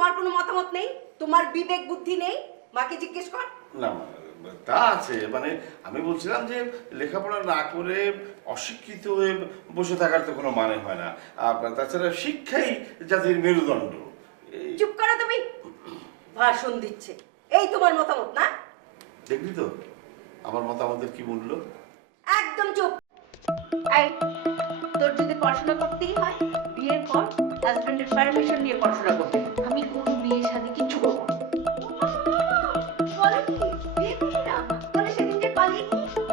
তোমার কোনো মতামত নেই? তোমার বিবেক বুদ্ধি নেই? মাকে জিজ্ঞেস কর। না তা আছে, মানে আমি বলছিলাম যে লেখাপড়া না করে অশিক্ষিত হয়ে বসে থাকার তো কোনো মানে হয় না। আর তাছাড়া শিক্ষাই জাতির মেরুদণ্ড। চুপ করো তুমি, ভাষণ দিচ্ছে। এই তোমার মতামত না? দেখলি তো আমার মতামতের কি মূল্য। একদম চুপ। এই, তোর যদি পড়াশোনা করতেই হয় বিয়ের পর হাজবেন্ডের পারমিশন নিয়ে পড়াশোনা করবে। আমি কোনো বিয়ে শাদী কিচ্ছু করবো না। বলে কি বিয়ে করবি না? বলে সেদিন যে পালিয়ে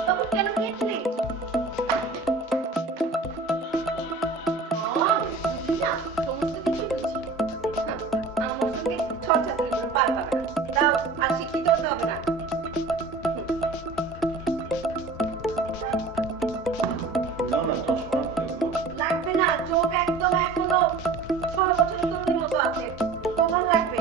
তখন কেন গিয়েছিলি? সমস্ত কিছু বুঝি। আমার সঙ্গে ছড়াছড়ি করে পার পাবে না। দাও, আর শিক্ষিত হতে হবে না। না না, চশমা লাগবে না, চোখ একদম এখনো 6 বছরের তরুণীর মতো আছে। তোমার লাগবে?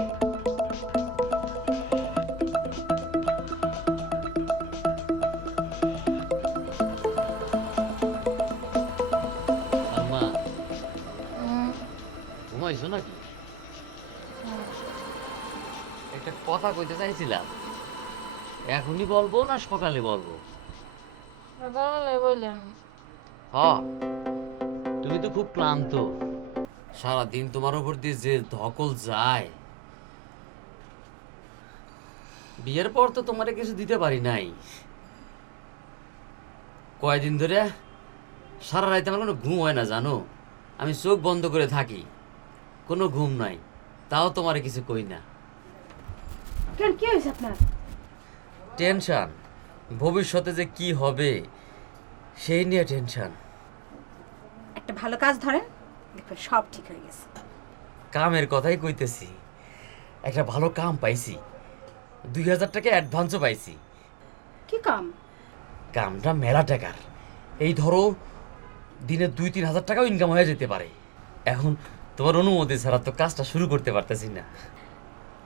সালমা, ঘুমাইছো নাকি? একটা কথা কইতে চাইছিলাম, এখনই বলবো না সকালে বলবো? হ্যাঁ, তুমি তো খুব ক্লান্ত, সারাদিন তোমার উপর দিয়ে যে ধকল যায়। বিয়ের পর তো তোমারে কিছু দিতে পারি নাই, কয়দিন ধরে সারা রাতে আমার কোনো ঘুম হয় না জানো। আমি চোখ বন্ধ করে থাকি, কোনো ঘুম নাই, তাও তোমারে কিছু কই না। কেন, কি হয়েছে আপনার? টেনশন, ভবিষ্যতে যে কি হবে সেই নিয়ে টেনশন। একটা ভালো কাজ ধরেন, দেখবেন সব ঠিক হয়ে গেছে। কামের কথাই কইতেছি, একটা ভালো কাম পাইছি, 2000 টাকা অ্যাডভান্সও পাইছি। কি কাম? কামটা মেলা টাকার, এই ধরো দিনে 2-3 হাজার টাকাও ইনকাম হয়ে যেতে পারে। এখন তোমার অনুমতি ছাড়া তো কাজটা শুরু করতে পারতেছি না।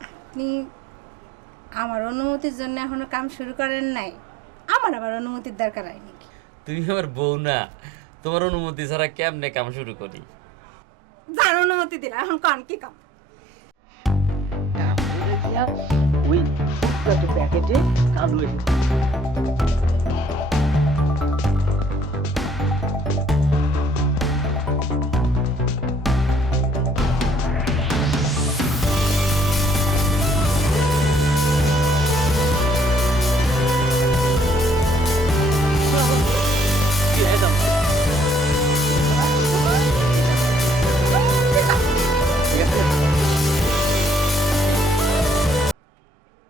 আপনি আমার অনুমতির জন্য এখনো কাম শুরু করেন নাই? আমার আবার অনুমতির দরকার হয় নাকি? তুমি আমার বউ না, তোমার অনুমতি ছাড়া কেমনে কাম শুরু করি? যার অনুমতি দিলা, এখন কান কি কাম? ওই প্যাকেটে চালু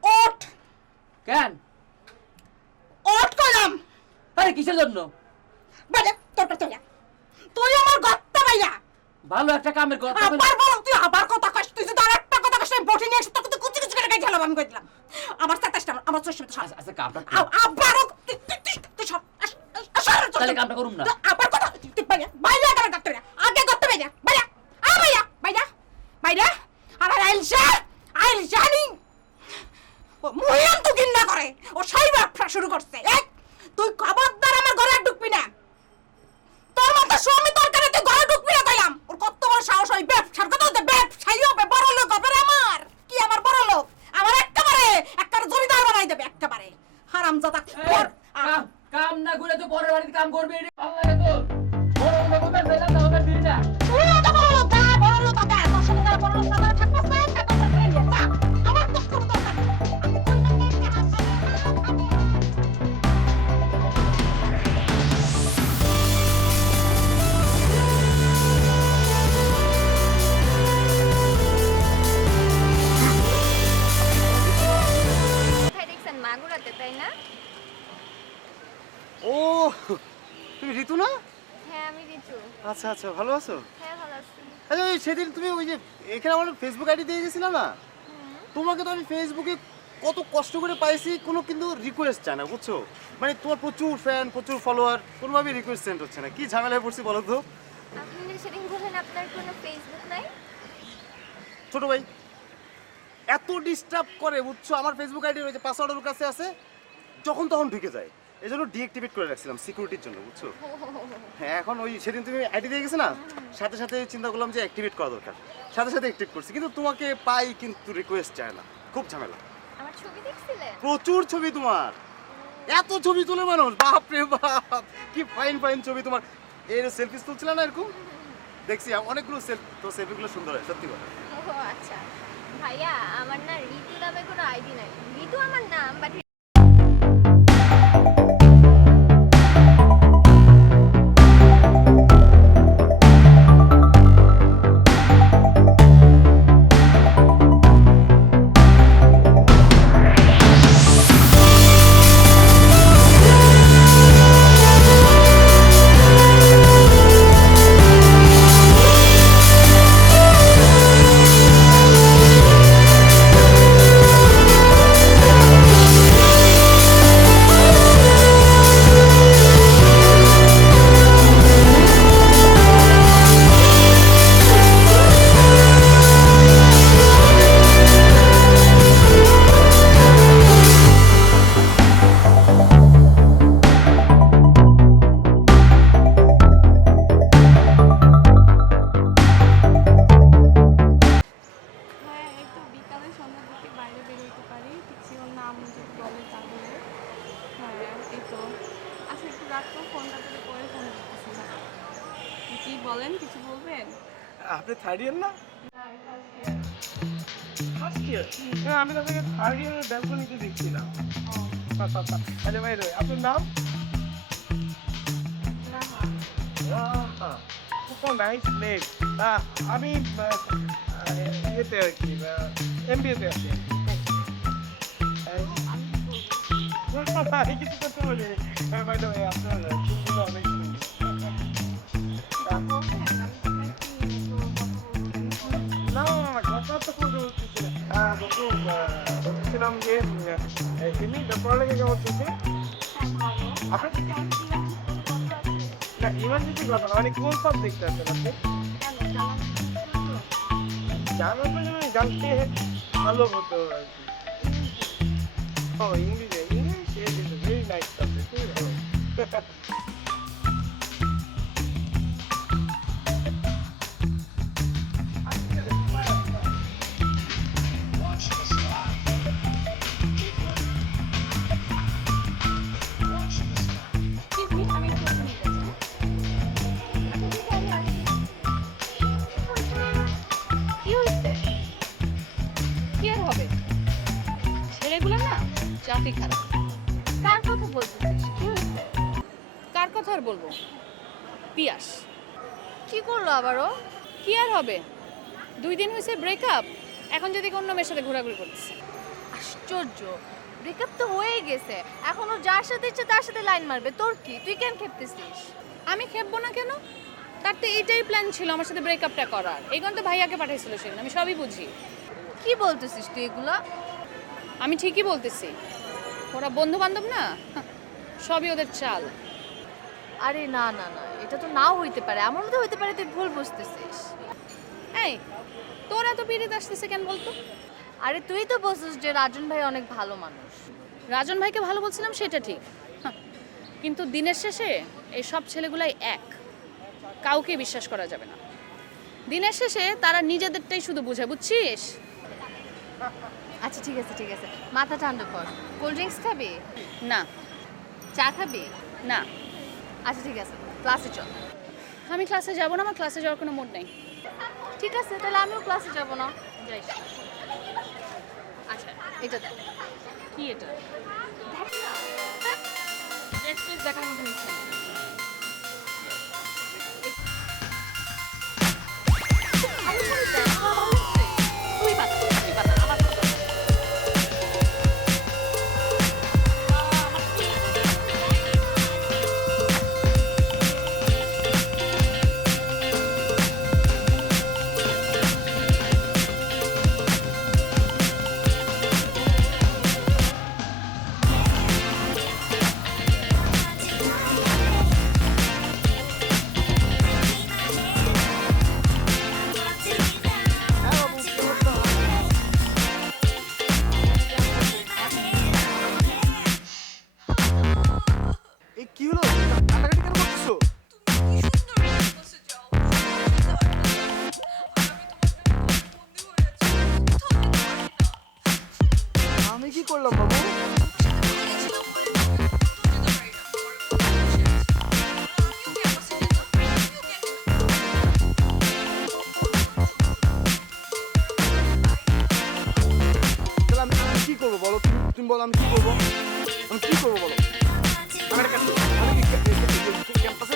ওঠ! কেন? ওঠ কলাম! আরে কিসের জন্য? বাজে তোরটা চলে। তুই আমার গত্তা ভাইয়া। ভালো একটা কামের কথা আবার বল, তুই আবার কথা কস। তুই যদি আর একটা কথা কস, আমি বটি নিয়ে এসে তোকে তো কুচি কুচি করে গায়ে ঢালাম। আমি কই দিলাম আমার 27টা, আমার 24টা সব। আচ্ছা কামটা আবারও তুই সব তাহলে কামটা করুম না। আবার কথা তুই ভাইয়া ভাইয়া করে গত্তা ভাইয়া। আগে গত্তা ভাইয়া ভাইয়া। ভাইয়া ভাইয়া ভাইয়া। আর আইলশা আইলশানি ও মহিয়ান তো ঘৃণা করে, ও সেই ব্যবসা শুরু করছে। এক, তুই খবরদার আমার ঘরে আর ঢুকবি না। তোর মতো স্বামী দরকারে তুই ঘরে ঢুকবি না কইলাম। ওর কত বড় সাহস, ওই ব্যবসার কথা বলতে। ব্যবসায়ী হবে, বড় লোক হবে রে। আমার কি, আমার বড় লোক? আমার একেবারে জমিদার বানাই দেবে একেবারে। হারামজাদা কর। কাম কাম না করে তো পরের বাড়িতে কাম করবি রে। আল্লাহ তো বড় লোক হবে বেলা না হবে দিই না। তুই এত বড় লোক, যা বড় লোক হবে। তোর সাথে যারা বড় লোক তারা থাকবে না, টাকা পয়সা নিয়ে যা। আমার তো কোনো দরকার নেই। কোথায় দেখছেন? মাগুরাতে, তাই না? ও, তুমি ঋতু না? হ্যাঁ, আমি রিতু। আচ্ছা আচ্ছা, ভালো আছো? হ্যাঁ, ভালো আছি। আচ্ছা, ওই সেদিন তুমি ওই যে এখানে আমার ফেসবুক আইডি দিয়ে গেছিলে না, তোমাকে তো আমি ফেসবুকে কত কষ্ট করে পাইছি, কোনো কিন্তু রিকোয়েস্ট চায় না, বুঝছো? মানে তোমার প্রচুর ফ্যান, প্রচুর ফলোয়ার, কোনোভাবেই রিকোয়েস্ট সেন্ড হচ্ছে না। কি ঝামেলায় পড়ছি বলো তো? আপনি যে সেদিন বললেন আপনার কোনো ফেসবুক নাই? ছোট ভাই এত ডিস্টার্ব করে, বুঝছো? আমার ফেসবুক আইডি রয়েছে, পাসওয়ার্ড ওর কাছে আছে, যখন তখন ঢুকে যায়। এই জন্য ডিঅ্যাক্টিভেট করে রাখছিলাম সিকিউরিটির জন্য, বুঝছো? হ্যাঁ, এখন ওই সেদিন তুমি আইডি দিয়ে গেছে না, সাথে সাথে চিন্তা করলাম যে অ্যাক্টিভেট করা দরকার, সাথে সাথে অ্যাক্টিভ করছি। কিন্তু তোমাকে পাই কিন্তু রিকোয়েস্ট চায় না, খুব ঝামেলা। আমার ছবি দেখছিলেন? প্রচুর ছবি তোমার, এত ছবি তুলে মানুষ, বাপ রে বাপ, কি ফাইন ফাইন ছবি তোমার। এর সেলফি তুলছিল না এরকম, দেখছি অনেকগুলো সেলফি, তো সেলফিগুলো সুন্দর হয় সত্যি কথা। ও আচ্ছা ভাইয়া, আমার না ঋতু নামে কোনো আইডি নাই। ঋতু আমার নাম, বাট হ্যাঁ, এই তো বিকালে সন্ধ্যার দিকে বাইরে বেরোতে পারি, কিছু নাম যদি বলে তাহলে। হ্যাঁ, এই তো। আচ্ছা, একটু রাখতো, ফোনটা করে পরে ফোন করতেছি না। কি বলেন, কিছু বলবেন? আপনি থার্ড ইয়ার না? First year? হ্যাঁ, আমি আপনাকে থার্ড ইয়ারের ব্যালকনিতে দেখছিলাম। আচ্ছা ভাই, আপনার নাম? রাহা। খুব নাইস নেম। আমি ইয়েতে আর কি এমবিএতে আছি। কিছু করতে বলি। বাই দ্য ওয়ে, আপনার চুলগুলো অনেক সুন্দর। না, কথা তো বলতে বলতেছি না। বলছিলাম যে এমনি পড়ালেখা কেমন চলছে? আপনার না, ইমার্জেন্সি কথা না, মানে কোন সাবজেক্ট আছেন আপনি? জানার জন্য জানতে ভালো হতো আর কি। ও, ইংলিশে? English is a very nice subject, খুবই ভালো। কি হয়েছে? কি আর হবে? ছেলেগুলো না জাতি খারাপ। কার কথা বলতেছিস? কি হয়েছে? কার কথা আর বলবো? পিয়াস। কি করলো আবারও? কি আর হবে? 2 দিন হয়েছে ব্রেকআপ, এখন যদি অন্য মেয়ের সাথে ঘোরাঘুরি করতেছে। আশ্চর্য, ব্রেকআপ তো হয়ে গেছে, এখন ও যার সাথে ইচ্ছে তার সাথে লাইন মারবে। তোর কি? তুই কেন খেপতেছিস? আমি খেপবো না কেন? তার তো এইটাই প্ল্যান ছিল, আমার সাথে ব্রেকআপটা করার। এই তো ভাইয়াকে পাঠাইছিল সেদিন, আমি সবই বুঝি। কি বলতেছিস তুই এগুলা? আমি ঠিকই বলতেছি, ওরা বন্ধু বান্ধব না, সবই ওদের চাল। আরে না না না, এটা তো নাও হইতে পারে, এমনও তো হইতে পারে তুই ভুল বুঝতেছিস। এই, তোর এত পিড়িত আসতেছে কেন বলতো? আরে তুই তো বলছিস যে রাজন ভাই অনেক ভালো মানুষ। রাজন ভাইকে ভালো বলছিলাম সেটা ঠিক, কিন্তু দিনের শেষে এই সব ছেলেগুলাই এক, কাউকে বিশ্বাস করা যাবে না। দিনের শেষে তারা নিজেদেরটাই শুধু বুঝে, বুঝছিস? আচ্ছা ঠিক আছে ঠিক আছে, মাথা ঠান্ডা কর। কোল্ড ড্রিঙ্কস খাবি? না। চা খাবি? না। আচ্ছা ঠিক আছে, ক্লাসে চল। আমি ক্লাসে যাব না, আমার ক্লাসে যাওয়ার কোনো মুড নেই। ঠিক আছে, তাহলে আমিও ক্লাসে যাব না। যাইস। আচ্ছা, এটা দেখ। কি এটা? দেখার মতো ইচ্ছা নেই। তুই পাতা, তুই পাতা, আমার কথা। বল আমি কি করবো বলো? আমি একটা কাজ করি, আমি কি ক্যাম্পাসে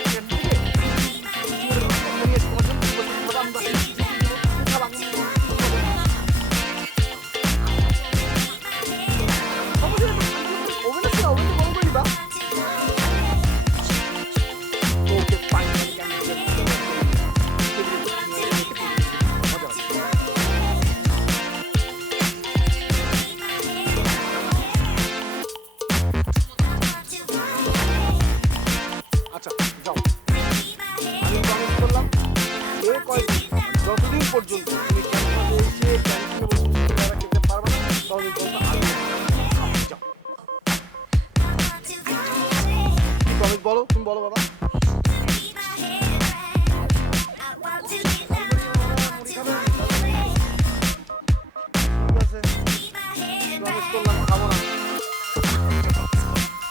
আচ্ছা যাও, আমি প্রমিস করলাম যতদিন পর্যন্ত তুমি ক্যাম্পাসে এসে ক্যান্টিনে বসে তারা খেতে পারবে না ততদিন পর্যন্ত আমি যাও। কি প্রমিস বলো, তুমি বলো বাবা। ঠিক আছে, প্রমিস করলাম খাবো না।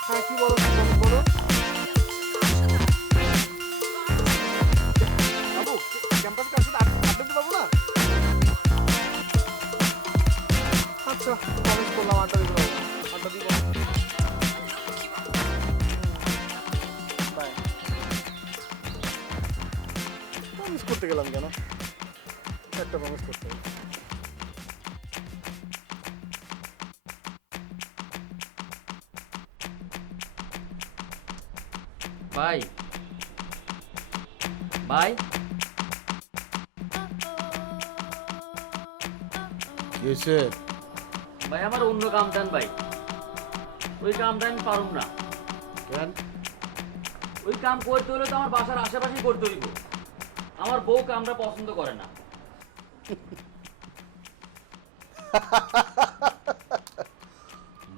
হ্যাঁ কি বলো, প্রমিস বলো। বাবু ক্যাম্পাসে কার সাথে আড্ডা দিতে পারবো না? আচ্ছা প্রমিস করলাম আড্ডা দিতে পারবো, আড্ডা দিব। বাই। প্রমিস করতে গেলাম কেন? একটা প্রমিস করতে গেলাম। ভাই ভাই এসে ভাই আমার অন্য কাম দেন ভাই, ওই কামটা আমি পারুম না। কেন? ওই কাম করতে হলে তো আমার বাসার আশেপাশেই করতে হইব। আমার বউ কামটা পছন্দ করে না।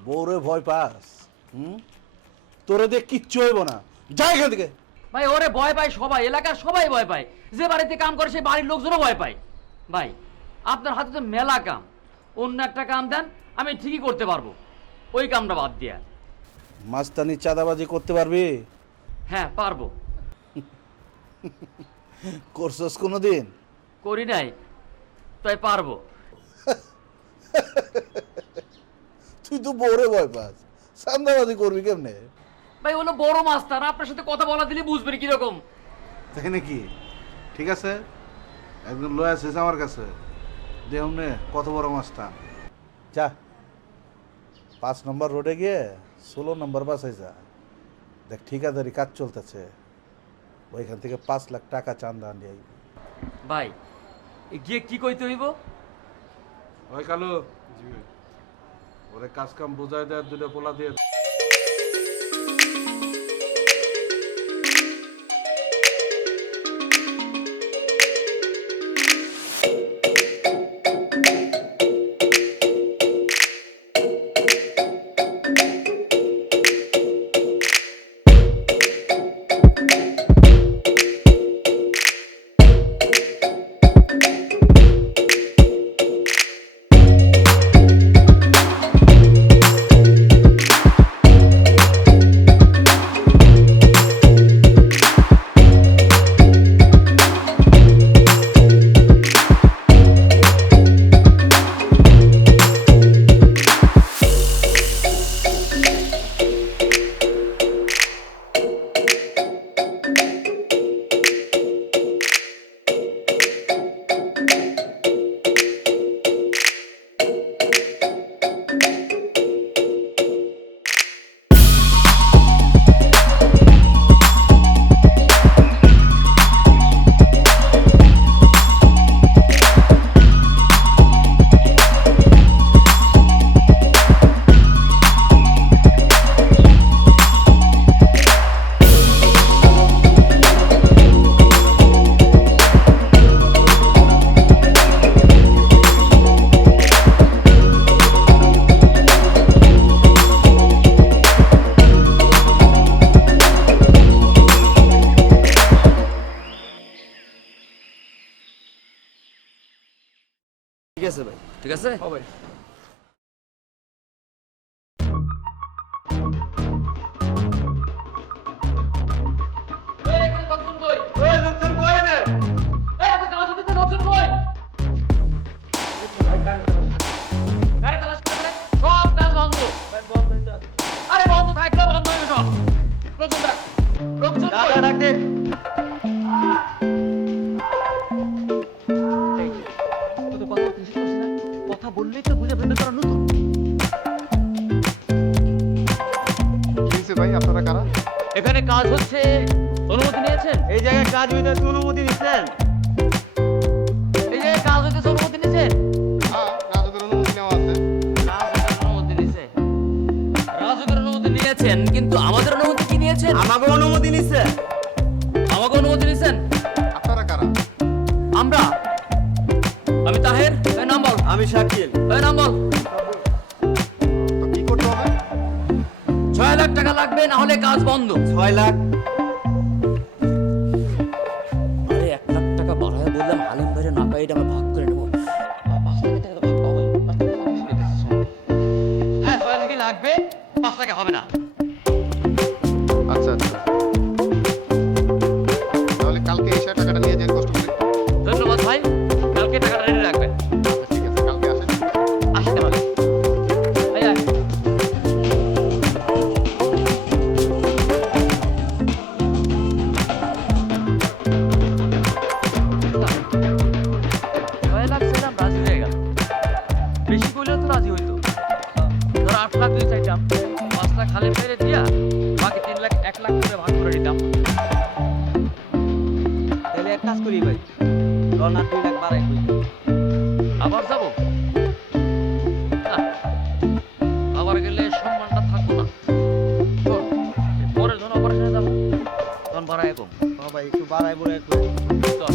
বউরে ভয় পাস? তোরে দিয়ে কিচ্ছু হইব না, যাই এখান থেকে। ভাই ওরে ভয় পায় সবাই, এলাকার সবাই ভয় পায়। যে বাড়িতে কাম করে সেই বাড়ির লোকজনও ভয় পায়। ভাই আপনার হাতে তো মেলা কাম, অন্য একটা কাম দেন, আমি ঠিকই করতে পারবো। ওই কামটা বাদ দিয়া। মাস্তানি চাঁদাবাজি করতে পারবি? হ্যাঁ পারবো। করছস কোনোদিন? করি নাই, তাই পারবো। তুই তো বউরে ভয় পাস, চাঁদাবাজি করবি কেমনে? ভাই হলো বড় মাস্টার, আপনার সাথে কথা বলা দিলে বুঝবেন কিরকম। তাই নাকি? ঠিক আছে, একজন লয়ে আসিস আমার কাছে, দেখুন নে কত বড় মাস্টার। যা 5 নম্বর রোডে গিয়ে 16 নম্বর বাসে যা, দেখ ঠিকাদারি কাজ চলতেছে, ওইখান থেকে 5 লাখ টাকা চান্দা আনিয়ে আইবি। ভাই গিয়ে কি কইতে হইব? ওই কালু, ওরে কাজ কাম বুঝাই দেয়, দুটো পোলা দিয়ে। ঠিক আছে ভাই। ঠিক আছে হবে। সব কাজ ভাঙবো। কাজ হচ্ছে, অনুমতি নিয়েছেন? এই জায়গায় কাজ হইতে অনুমতি নিচ্ছেন? এই জায়গায় কাজ হইতেছে, অনুমতি নিয়েছেন? হ্যাঁ, রাজুকের অনুমতি নেওয়া আছে। রাজুকের অনুমতি নিয়েছে, রাজুকের অনুমতি নিয়েছেন, কিন্তু আমাদের অনুমতি কি নিয়েছেন? আমাকে অনুমতি নিচ্ছে। আমাকে অনুমতি নিয়েছেন? আপনারা কারা? আমরা, আমি তাহের। এই নাম বল। আমি শাকিল। এই নাম বল। তো কি করতে হবে? 6 লাখ টাকা লাগবে, না হলে কাজ বন্ধ। 6 লাখ। আরে 1 লাখ টাকা বাড়ায় বললাম, হালিম ভাইরে না পাই, এটা আমরা ভাগ করে নেবো। 5 লাখ টাকা তো ভাগ পাবো। হ্যাঁ, 6 লাখই লাগবে, 5 টাকা হবে না। আচ্ছা আচ্ছা, তাহলে কালকে এসে টাকাটা নিয়ে যান কষ্ট করে। ধন্যবাদ ভাই, কালকে টাকাটা রেডি রাখবেন। আচ্ছা ঠিক আছে, কালকে আসেন। আসতে হবে। এই আয়। ছয় লাখ চাইলাম, রাজি হয়ে গেল। বেশি করলেও তো রাজি হইতো। ধর 8 লাখ যদি চাইতাম, 5 লাখ খালি ফেলে দিয়া বাকি 3 লাখ 1 লাখ করে ভাগ করে দিতাম। তাহলে এক কাজ করি ভাই, রনা 2 লাখ বাড়াই করি। আবার যাবো না, আবার গেলে সম্মানটা থাকবো না। শোন, পরে যখন অপারেশনে যাবো তখন ভাড়ায় কম। হ্যাঁ ভাই, একটু বাড়াই বড়াই করে। চল।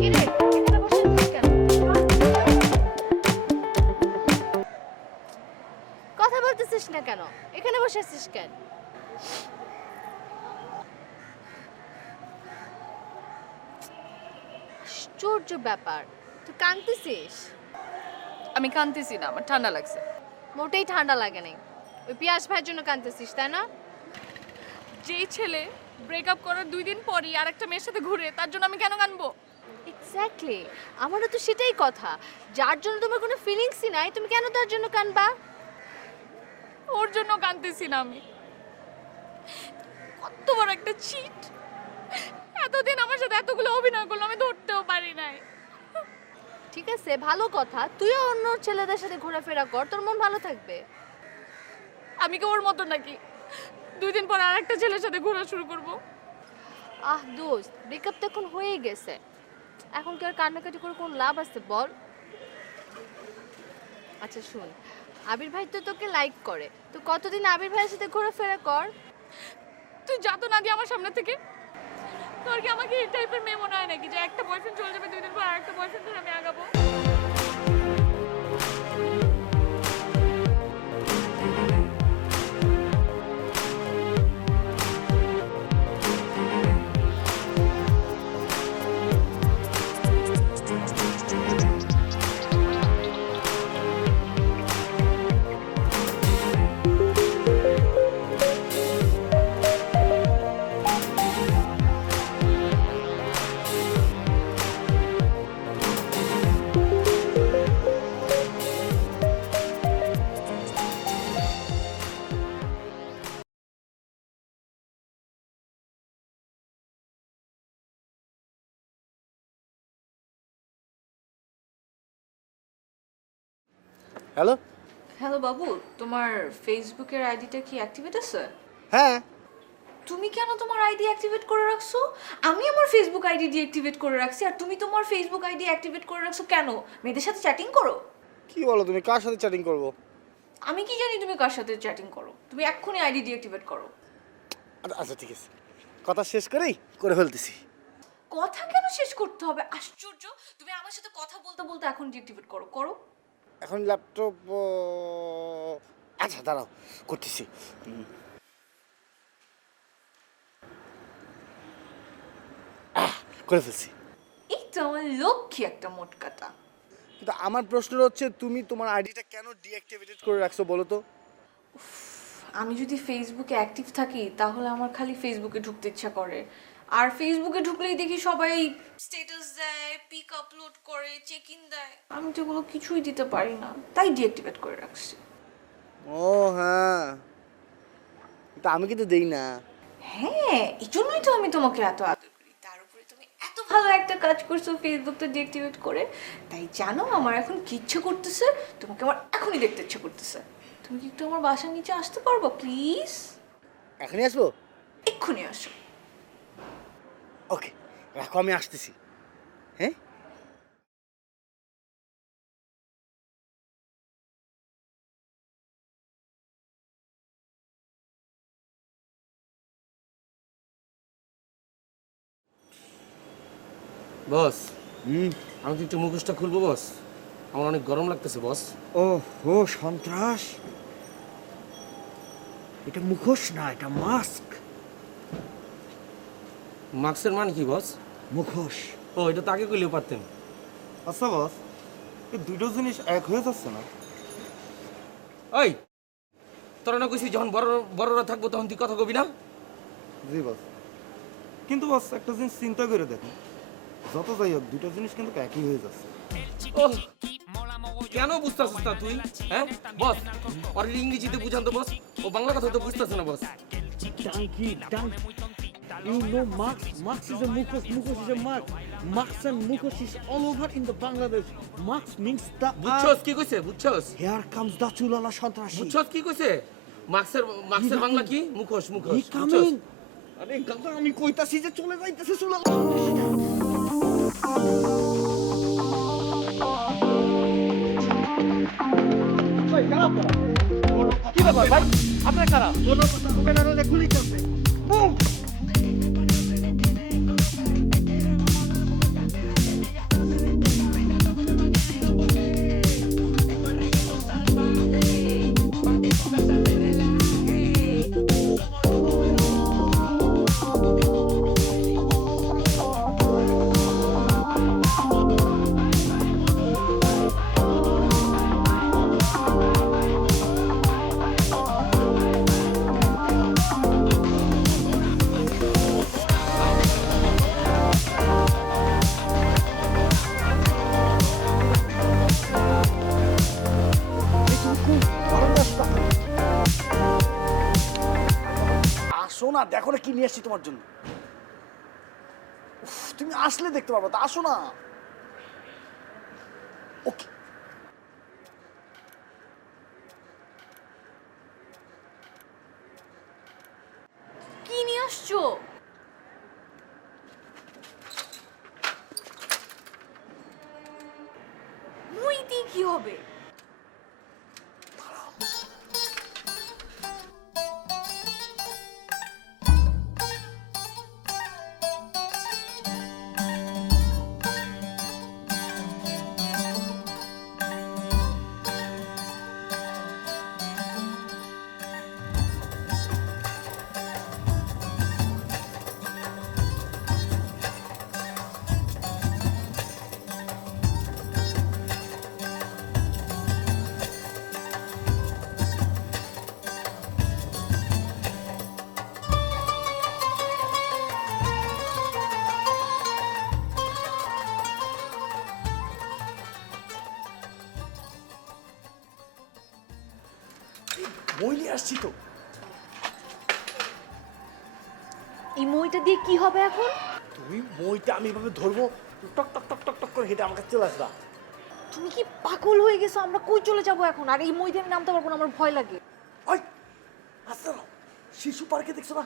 কিরে, এখানে বসে আছিস কেন? কথা বলতেছিস না কেন? এখানে বসে আছিস কেন? আশ্চর্য ব্যাপার, তুই কাঁদতেছিস? আমি কাঁদতেছি না, আমার ঠান্ডা লাগছে। মোটেই ঠান্ডা লাগে নাই, ওই পিয়াস ভাইয়ের জন্য কাঁদতেছিস তাই না? যেই ছেলে ব্রেকআপ করার 2 দিন পরই আরেকটা মেয়ের সাথে ঘুরে, তার জন্য আমি কেন কাঁদবো? এক্স্যাক্টলি, আমারও তো সেটাই কথা। যার জন্য তোমার কোনো ফিলিংসই নাই, তুমি কেন তার জন্য কাঁদবা? ওর জন্য কাঁদতেছি না আমি। কত বড় একটা চিট! এতদিন আমার সাথে এতগুলো অভিনয় করলো, আমি ধরতেও পারি নাই। ঠিক আছে, ভালো কথা, তুইও অন্য ছেলেদের সাথে ঘোরাফেরা কর, তোর মন ভালো থাকবে। আমি কি ওর মতো নাকি 2 দিন পর আরেকটা ছেলের সাথে ঘোরা শুরু করব? আহ দোস্ত, ব্রেকআপ তো এখন হয়েই গেছে, এখন কি আর কান্নাকাটি করে কোনো লাভ আছে বল? আচ্ছা শুন, আবির ভাই তো তোকে লাইক করে, তো কতদিন আবির ভাইয়ের সাথে ঘোরাফেরা কর। তুই যা তো না দিয়ে আমার সামনে থেকে। তোর কি আমাকে এই টাইপের মেয়ে মনে হয় নাকি যে একটা বয়ফ্রেন্ড চলে যাবে 2 দিন পর আরেকটা বয়ফ্রেন্ড ধরে আমি আগাবো? হ্যালো। হ্যালো বাবু, তোমার ফেসবুকের আইডিটা কি অ্যাক্টিভেট আছে? হ্যাঁ, তুমি কেন তোমার আইডি অ্যাক্টিভেট করে রাখছো? আমি আমার ফেসবুক আইডি ডিঅ্যাক্টিভেট করে রাখছি, আর তুমি তোমার ফেসবুক আইডি অ্যাক্টিভেট করে রাখছো কেন? মেয়েদের সাথে চ্যাটিং করো? কি বলো তুমি? কার সাথে চ্যাটিং করবো? আমি কি জানি তুমি কার সাথে চ্যাটিং করো? তুমি এক্ষুনি আইডি ডিঅ্যাক্টিভেট করো। আচ্ছা ঠিক আছে, কথা শেষ করেই করে ফেলতেছি। কথা কেন শেষ করতে হবে? আশ্চর্য, তুমি আমার সাথে কথা বলতে বলতে এখন ডিঅ্যাক্টিভেট করো। করো। এখন ল্যাপটপ, আচ্ছা দাঁড়াও, করতেছি। করে ফেলছি। এই তো আমার লক্ষ্মী একটা মোটকাটা। কিন্তু আমার প্রশ্ন হচ্ছে, তুমি তোমার আইডিটা কেন ডিঅ্যাক্টিভেটেড করে রাখছো বলো তো? আমি যদি ফেসবুকে অ্যাক্টিভ থাকি তাহলে আমার খালি ফেসবুকে ঢুকতে ইচ্ছা করে, আর ফেসবুকে ঢুকলেই দেখি সবাই স্ট্যাটাস দেয়, পিক আপলোড করে, চেক ইন দেয়। আমি তো এগুলো কিছুই দিতে পারি না, তাই ডিঅ্যাক্টিভেট করে রাখছি। ও হ্যাঁ, তা আমি কিন্তু দেই না। হ্যাঁ, এই জন্যই তো আমি তোমাকে এত আদর করি। তার উপরে তুমি ভালো একটা কাজ করছো ফেসবুকটা ডিঅ্যাক্টিভেট করে। তাই জানো আমার এখন কি ইচ্ছে করতেছে, তোমাকে আমার এখনই দেখতে ইচ্ছে করতেছে। তুমি কি একটু আমার বাসার নিচে আসতে পারবো প্লিজ? এখনই আসবো? এক্ষুনি আসো। ওকে, রাখো, আমি আসতেছি। হ্যাঁ, বস আমি কি একটু মুখোশটা খুলবো বস? আমার অনেক গরম লাগতেছে বস। ও হো সন্ত্রাস, এটা মুখোশ না, এটা মাস্ক। মাস্কের মানে কি বস? মুখোশ। ও এটা তো আগে কইলেও পারতেন। আচ্ছা বস, এই দুটো জিনিস এক হয়ে যাচ্ছে না? ওই তোরা না কইছিস যখন বড়রা থাকবো তখন তুই কথা কবি না? জি বস, কিন্তু বস একটা জিনিস চিন্তা করে দেখুন, যত যাই হোক দুটো জিনিস কিন্তু একই হয়ে যাচ্ছে। ও কেন বুঝতেছিস না তুই? হ্যাঁ বস, ওর ইংরেজিতে বুঝান তো বস, ও বাংলা কথা তো বুঝতেছে না বস। Donkey, you know Marx is a mukhos, mukhos is a Marx. Marx and mukhos is all over in the Bangladesh. Marx means the বুঝছস কি কইছে? বুঝছস? Here comes the Chulala Santrashi. বুঝছস কি কইছে? মার্ক্সের বাংলা কি? মুখোশ মুখোশ। He coming. আরে গাদা, আমি কইতাছি যে চলে যাইতেছে চুলালা। কি ব্যাপার ভাই? আপনার কারা? কোনো কথা হবে না রে, গুলি করবে। বুম। আসো না, দেখো না কি নিয়ে আসছি তোমার জন্য। উফ, তুমি আসলে দেখতে পারবো, তা আসো না। ওকে, কি নিয়ে আসছো? মই দিয়ে কি হবে? বই নিয়ে আসছি তো। এই মইটা দিয়ে কি হবে এখন? তুমি বইটা আমি এভাবে ধরবো, টক টক টক টক টক করে হেঁটে আমার কাছে চলে আসবা। তুমি কি পাগল হয়ে গেছো? আমরা কই চলে যাব এখন? আর এই মই দিয়ে আমি নামতে পারবো না, আমার ভয় লাগে। ওই আচ্ছা, শিশু পার্কে দেখছো না,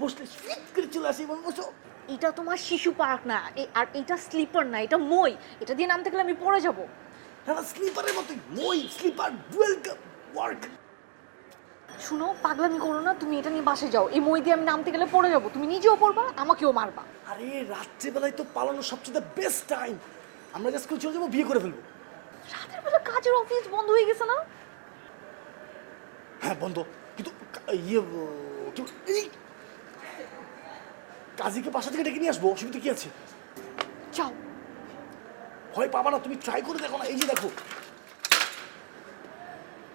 বসলে ফিট করে চলে আসি, এবার বসো। এটা তোমার শিশু পার্ক না, আর এটা স্লিপার না, এটা মই। এটা দিয়ে নামতে গেলে আমি পড়ে যাব। না না, স্লিপারের মতোই, মই স্লিপার ওয়েলকাম ওয়ার্ক। শুনো, পাগলামি করো না, তুমি এটা নিয়ে বাসে যাও। এই মই দিয়ে আমি নামতে গেলে পড়ে যাব, তুমি নিজেও পড়বা, আমাকেও মারবা। আরে রাত্রেবেলায় তো পালানোর সবচেয়ে বেস্ট টাইম। আমরা যে স্কুল চলে যাবো, বিয়ে করে ফেলবো। রাতের বেলা কাজের অফিস বন্ধ হয়ে গেছে না? হ্যাঁ বন্ধ, কিন্তু ইয়ে এই কাজীকে বাসা থেকে ডেকে নিয়ে আসবো, অসুবিধা কি আছে? যাও। ভয় পাবা না, তুমি ট্রাই করে দেখো না। এই যে দেখো,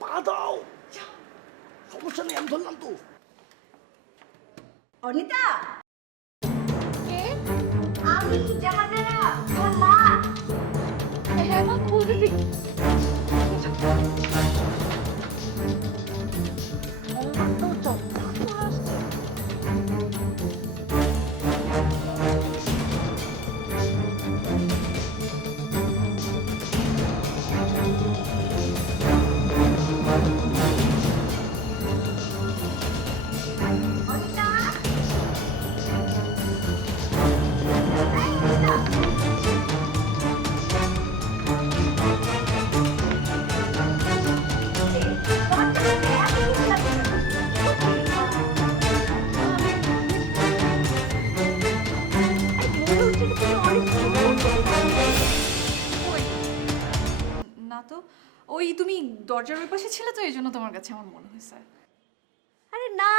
পা দাও, সমস্যা নেই, আমি ধরলাম তো। অনিতা, কে? আমি জাহানারা, তোর মা। হ্যাঁ মা, খুলতেছি। ওই তুমি দরজার ওই পাশে ছিলে তো এই জন্য তোমার কাছে আমার মনে হয়েছে। আরে না,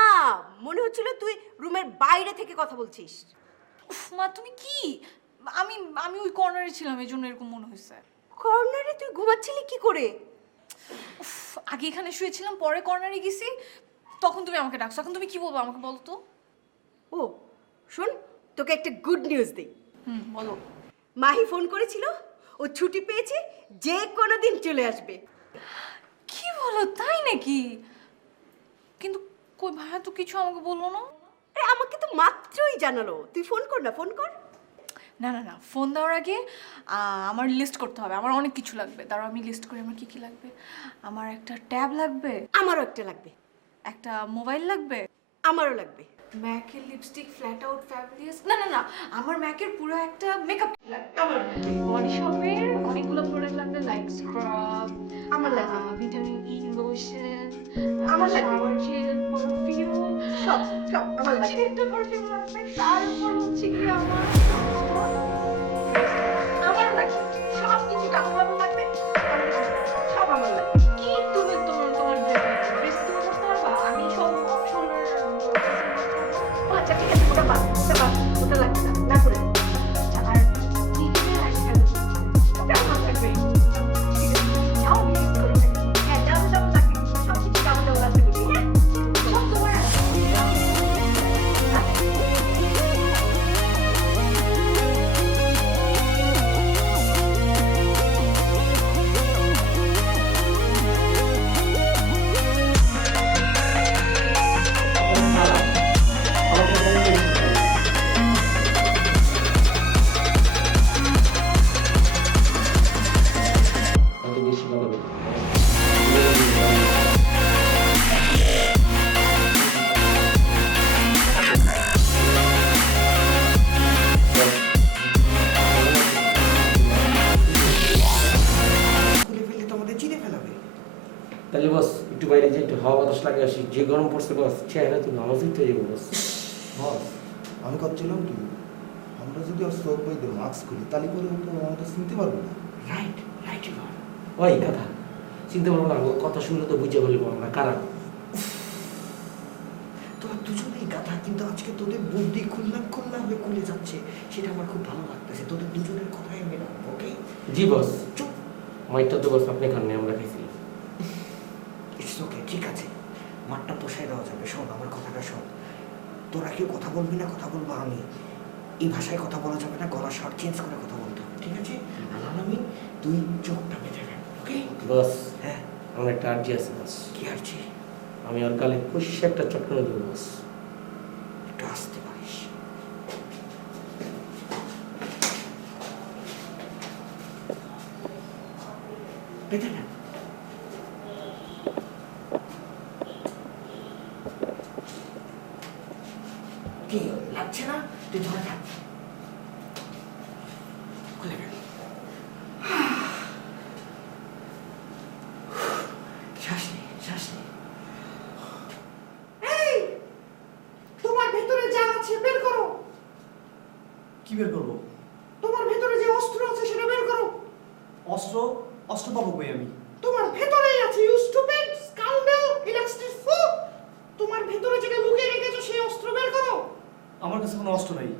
মনে হচ্ছিল তুই রুমের বাইরে থেকে কথা বলছিস। উফ মা তুমি কি, আমি আমি ওই কর্নারে ছিলাম এই জন্য এরকম মনে হয়েছে। কর্নারে তুই ঘুমাচ্ছিলি কি করে? উফ আগে এখানে শুয়েছিলাম, পরে কর্নারে গেছি, তখন তুমি আমাকে ডাকছো। এখন তুমি কি বলবো আমাকে বলো তো। ও শোন, তোকে একটা গুড নিউজ দিই। বলো। মাহি ফোন করেছিল, ও ছুটি পেয়েছে, যে কোনো দিন চলে আসবে। কি বলো, তাই নাকি? কিন্তু কই ভাইয়া তো কিছু আমাকে বললো না। আরে আমাকে তো মাত্রই জানালো। তুই ফোন কর না, ফোন কর। না না না, ফোন দেওয়ার আগে আমার লিস্ট করতে হবে, আমার অনেক কিছু লাগবে। দাঁড়াও আমি লিস্ট করি আমার কি কি লাগবে। আমার একটা ট্যাব লাগবে, আমারও একটা লাগবে। একটা মোবাইল লাগবে, আমারও লাগবে। ম্যাকের লিপস্টিক ফ্ল্যাট আউট ফ্যাবুলাস, না না না, আমার ম্যাকের পুরো একটা মেকআপ লাগবে। আমার বডি শপের অনেকগুলো প্রোডাক্ট লাগবে, লাইক স্ক্রাব, আমার লাগবে। ভিটামিন ই লোশন, আমার লাগবে। শাওয়ার জেল, পারফিউম, সব সব আমার লাগবে। একটা পারফিউম লাগবে। তারপর হচ্ছে কি আমার লাগবে। সব কিছু আমার লাগবে। সব আমার লাগবে। কি তুমি তোমার ড্রেস তুমি করতে পারবা? আমি সব অপশন আচ্ছা ঠিক আছে, ওটা বাদ, ওটা লাগবে না, না করে দে। আর কি কি আইটেম ওটা আমার লাগবে। ঠিক আছে, যাও লিস্ট করে ফেলো। হ্যাঁ, যাবো লাগবে। সব কিছু যাবো লাগবে করবি, হ্যাঁ? সব তোমার আছে। তাহলে বস একটু বাইরে যে একটু হাওয়া বাতাস লাগে আসি, যে গরম পড়ছে বস চেহারা তো নামাজ দিতে যাবো বস। বস আমি করছিলাম কি, আমরা যদি ওর চোখ বইতে মাস্ক করি তাহলে করে তো আমাদের চিনতে পারবো না। রাইট রাইট ওই কথা চিনতে পারবো না, কথা শুনলে তো বুঝে বলবো আমরা কারা। তোরা দুজনেই গাধা, কিন্তু আজকে তোদের বুদ্ধি খুললাম হয়ে খুলে যাচ্ছে, সেটা আমার খুব ভালো লাগতেছে। তোদের দুজনের কথাই আমি রাখবো, ওকে? জি বস। চুপ। মাইকটা তো বস আপনি খাননি, আমরা খাইছি। ইটস ওকে, ঠিক আছে, মাঠটা পোষায় দেওয়া যাবে। শোন আমার কথাটা শোন, তোরা কেউ কথা বলবি না, কথা বলবো আমি। এই ভাষায় কথা বলা যাবে না, গলা স্বর চেঞ্জ করে কথা বলতে হবে, ঠিক আছে? আর আমি তুই চোখটা বেঁধে ফেল, ওকে? বস হ্যাঁ, আমার একটা আর্জি আছে বস। কি আরছি? আমি ওর গালে খুশি একটা চটকানো দেবো বস। একটু আসতে পারিস? বেঁধে ফেল। কি লাগছে না? তুই ধরে থাক, খুলে ফেল। শ্বাস নে, শ্বাস নে। এই, তোমার ভেতরে যা আছে বের করো। কি বের করবো? তোমার ভেতরে যে অস্ত্র আছে সেটা বের করো। অস্ত্র? অস্ত্র পাবো কই আমি? তোমার ভেতরেই আছে, ইউ স্টুপিড স্কাউন্ডেল ইলেকট্রিক ফুক। তোমার ভেতরে যেটা লুকিয়ে রেখেছো সেই অস্ত্র বের করো। আমার কাছে কোনো অস্ত্র নাই।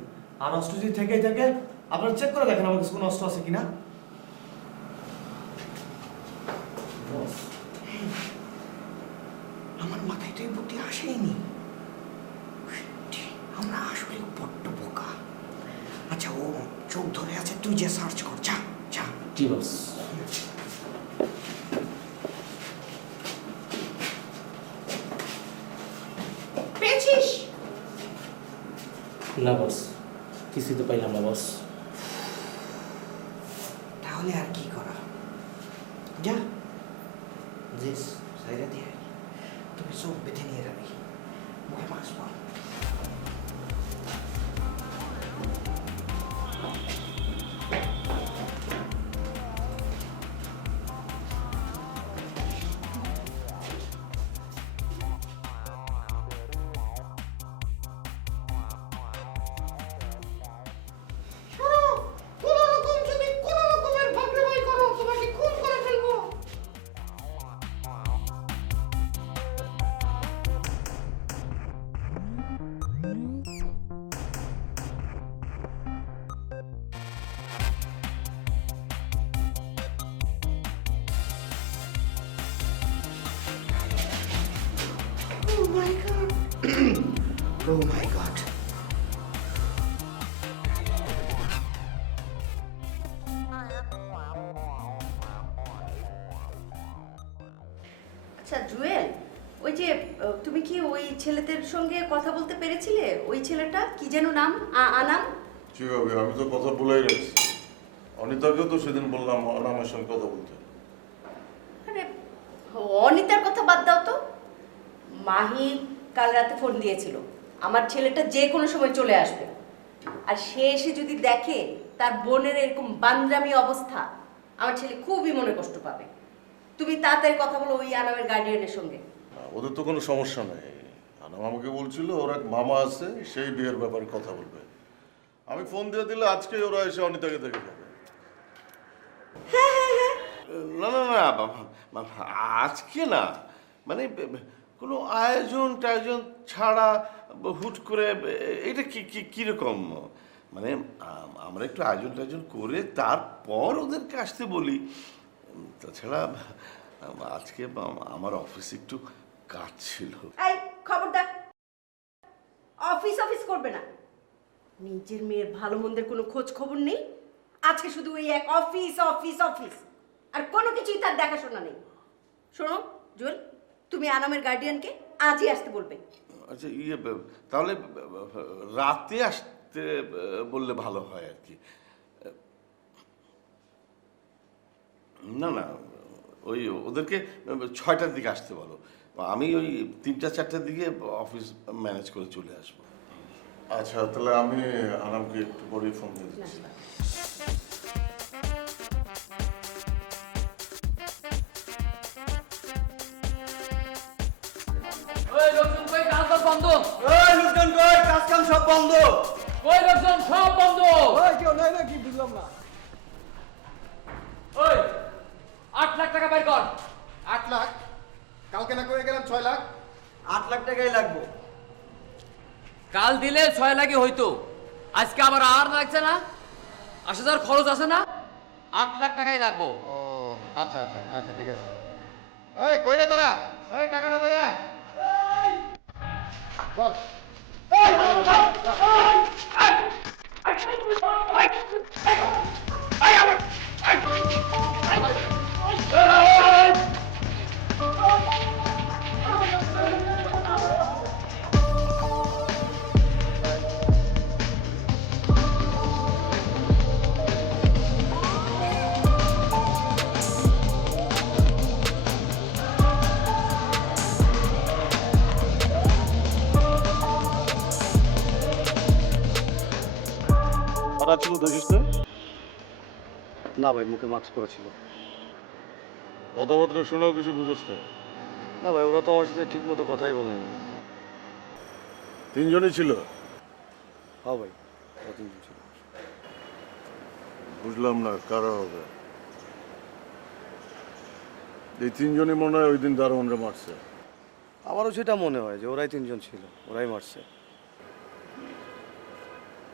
আর অস্ত্র যদি থেকেই থাকে, আপনারা চেক করে দেখেন আমার কাছে কোনো অস্ত্র আছে কিনা। আমার মাথায় তো এই বুদ্ধি আসেনি। আমরা আসলে বড্ড বোকা। আচ্ছা ও চোখ ধরে আছে, তুই যে সার্চ কর, যা যা। জি বস। পেয়েছিস? না বস, কিছুই তো পাইলাম না বস। তাহলে আর কি করা? যা যে সাইরা দিয়ে তুমি চোখ বেঁধে নিয়ে যাবি, মুখে মাস্ক পর। Oh my God. আচ্ছা জুয়েল, ওই যে তুমি কি ওই ছেলেদের সঙ্গে কথা বলতে পেরেছিলে? ওই ছেলেটা কি যেন নাম, আনাম? কিভাবে? আমি তো কথা বলেই রাখছি। অনিতাকেও তো সেদিন বললাম অনামের সঙ্গে কথা বলতে। আরে অনিতার কথা বাদ দাও তো। মাহি কাল রাতে ফোন দিয়েছিল, আমার ছেলেটা যে কোনো সময় চলে আসবে। আর সে এসে যদি দেখে তার বোনের এরকম বান্দ্রামি অবস্থা, আমার ছেলে খুবই মনে কষ্ট পাবে। তুমি তাড়াতাড়ি কথা বলো ওই আনামের গার্ডিয়ানের সঙ্গে। ওদের তো কোনো সমস্যা নেই। আনাম আমাকে বলছিল ওর এক মামা আছে, সেই বিয়ের ব্যাপারে কথা বলবে। আমি ফোন দিয়ে দিলে আজকেই ওরা এসে অনিতাকে দেখে যাবে। না না না বাবা, আজকে না, মানে কোনো আয়োজন টায়োজন ছাড়া হুট করে এটা কিরকম? মানে আমরা একটু আয়োজন টায়োজন করে তারপর ওদেরকে আসতে বলি। তাছাড়া আজকে আমার অফিসে একটু কাজ ছিল। এই খবরদার, অফিস অফিস করবে না। নিজের মেয়ের ভালো মন্দের কোনো খোঁজ খবর নেই, আজকে শুধু ওই এক অফিস অফিস অফিস, আর কোনো কিছুই তার দেখাশোনা নেই। শোনো জুয়েল, তুমি আনামের গার্ডিয়ানকে আজই আসতে বলবে। আচ্ছা তাহলে রাতে আসতে বললে ভালো হয় আর কি। না না, ওই ওদেরকে 6টার দিকে আসতে বলো। আমি ওই 3টা-4টার দিকে অফিস ম্যানেজ করে চলে আসবো। আচ্ছা তাহলে আমি আনামকে একটু পরে ফোন দিয়ে দিচ্ছি। ওই লোকজন কই, কাজ বাজ বন্ধ। ওই লোকজন কই, কাজ কাম সব বন্ধ। ওই লোকজন সব বন্ধ। ওই কেউ নাই নাকি? বুঝলাম না। ওই 8 লাখ টাকা বের কর। 8 লাখ? কালকে না করে গেলাম 6 লাখ। 8 লাখ টাকাই লাগবে। কাল দিলে 6 লাখই হইতো, আজকে আবার আর লাগছে না? 80,000 খরচ আছে না? 8 লাখ টাকাই লাগবো। ও আচ্ছা আচ্ছা আচ্ছা ঠিক আছে। ওই কই রে তোরা? ওই টাকাটা দে। বল। ওরা ছিল দেখিস তো? না ভাই, মুখে মাস্ক পরেছিল। কথাবার্তা শুনেও কিছু বুঝোস না? না ভাই, ওরা তো আমার সাথে ঠিক মতো কথাই বলেনি। 3 জনই ছিল? হ্যাঁ ভাই, ওরা 3 জন ছিল। বুঝলাম না কারা হবে। এই 3 জনই মনে হয় ওই দিন দারোয়ানরা মারছে। আমারও সেটা মনে হয় যে ওরাই 3 জন ছিল, ওরাই মারছে।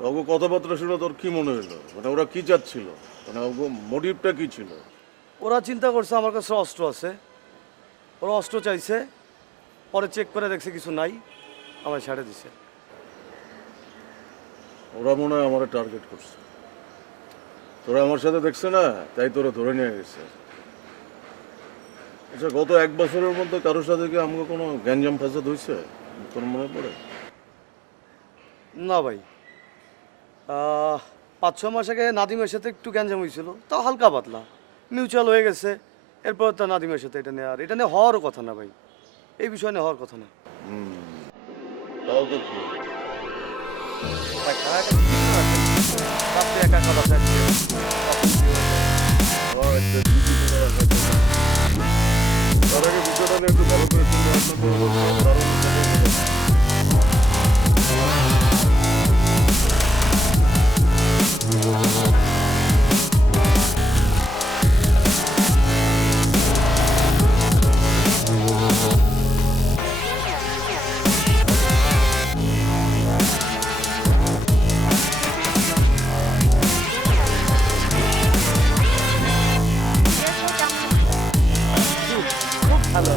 ওগো কথাবার্তা শুনে তোর কি মনে হলো? মানে ওরা কি চাচ্ছিল? মানে ওগো মোটিভটা কি ছিল? ওরা চিন্তা করছে আমার কাছে অস্ত্র আছে, ওরা অস্ত্র চাইছে, পরে চেক করে দেখছে কিছু নাই, আমায় ছেড়ে দিছে। ওরা মনে হয় আমার টার্গেট করছে। তোরা আমার সাথে দেখছে না, তাই তোরা ধরে নিয়ে গেছে। আচ্ছা, গত 1 বছরের মধ্যে কারোর সাথে কি আমাকে কোনো গ্যাঞ্জাম ফাসাদ হয়েছে তোর মনে পড়ে? না ভাই, 5-6 মাস আগে নাদিমের সাথে একটু গ্যাঞ্জাম হয়েছিল, তাও হালকা পাতলা, মিউচুয়াল হয়ে গেছে। এরপর তো নাদিমের সাথে এটা নিয়ে আর এটা নিয়ে হওয়ারও কথা না ভাই, এই বিষয় নিয়ে হওয়ার কথা না। তাও তো ঠিক। একা একা বাসায় তার আগে বিষয়টা নিয়ে একটু ভালো করে চিন্তা ভাবনা করবো। ভালো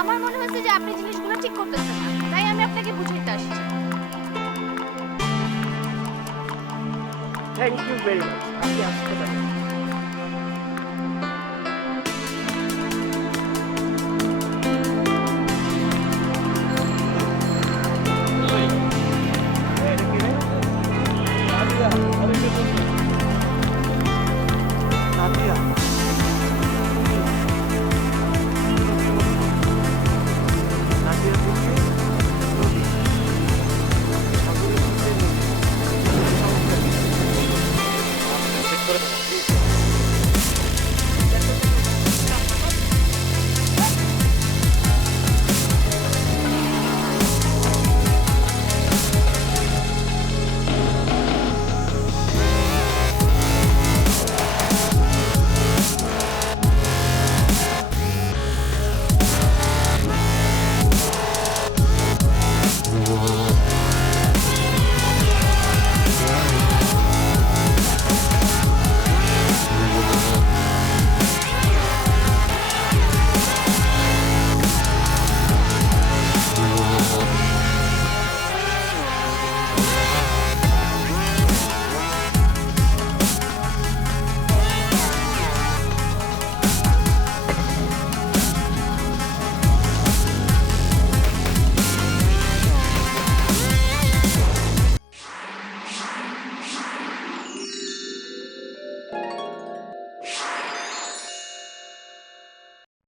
আমার মনে হচ্ছে যে আপনি জিনিসগুলো ঠিক করতেছেন না, তাই আমি আপনাকে বুঝাইতে আসছি। Thank you very much. আপনি আসতে পারেন।